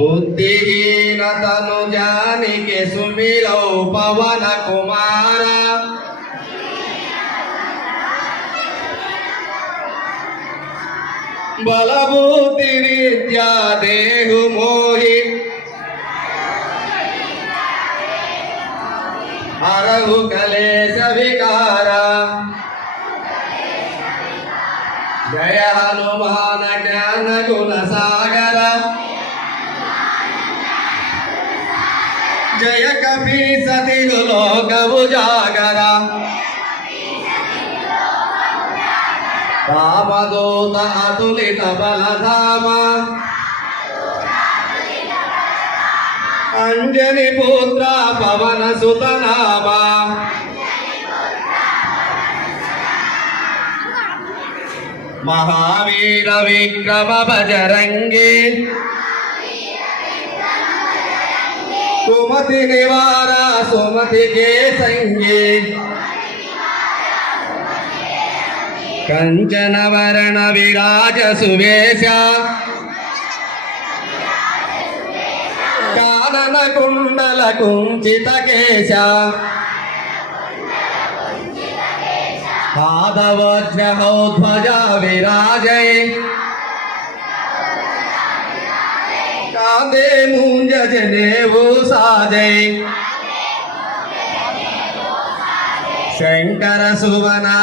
बुद्धिहीन तनु जानिके सुमिरौ पवन कुमार बलबुद्धि विद्या देहु मोहि हरहु कलेश विकारा जय हनुमान ज्ञान गुण सागर जय कपीसति लोक उजागर रामदूत अतुलित बलधाम अंजनी पुत्र पवन सुत नामा महावीर विक्रम बजरंगी सुमति निवारा सुमति के संगी कंचन वरण विराज सुवेश कानन कुंडल कुंचित केश पादवज्रहौध्वजा विराजय कांधे मूंज जनेऊ साजय शंकर सुवना